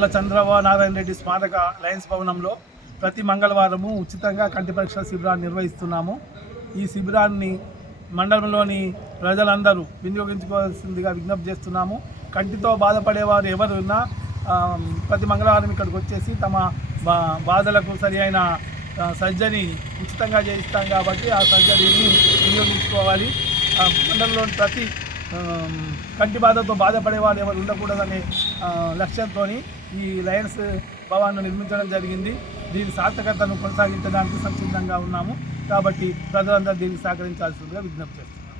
నల్ల చంద్రబాబు నారాయణ రెడ్డి స్మారక లయన్స్ భవనంలో ప్రతి మంగళవారము ఉచితంగా కంటి పరీక్ష శిబిరాన్ని నిర్వహిస్తున్నాము. ఈ శిబిరాన్ని మండలంలోని ప్రజలందరూ వినియోగించుకోవాల్సిందిగా విజ్ఞప్తి చేస్తున్నాము. కంటితో బాధపడేవారు ఎవరు ఉన్నా ప్రతి మంగళవారం ఇక్కడికి వచ్చేసి తమ బాధలకు సరి అయిన సర్జరీ ఉచితంగా చేయిస్తాం కాబట్టి ఆ సర్జరీని వినియోగించుకోవాలి. మండలంలోని ప్రతి కంటి బాధతో బాధపడేవారు ఎవరు ఉండకూడదనే లక్ష్యంతో ఈ లయన్స్ భవన్ను నిర్మించడం జరిగింది. దీని సార్థకతను కొనసాగించడానికి సంసిద్ధంగా ఉన్నాము. కాబట్టి ప్రజలందరూ దీనికి సహకరించాల్సిందిగా విజ్ఞప్తి చేస్తున్నాం.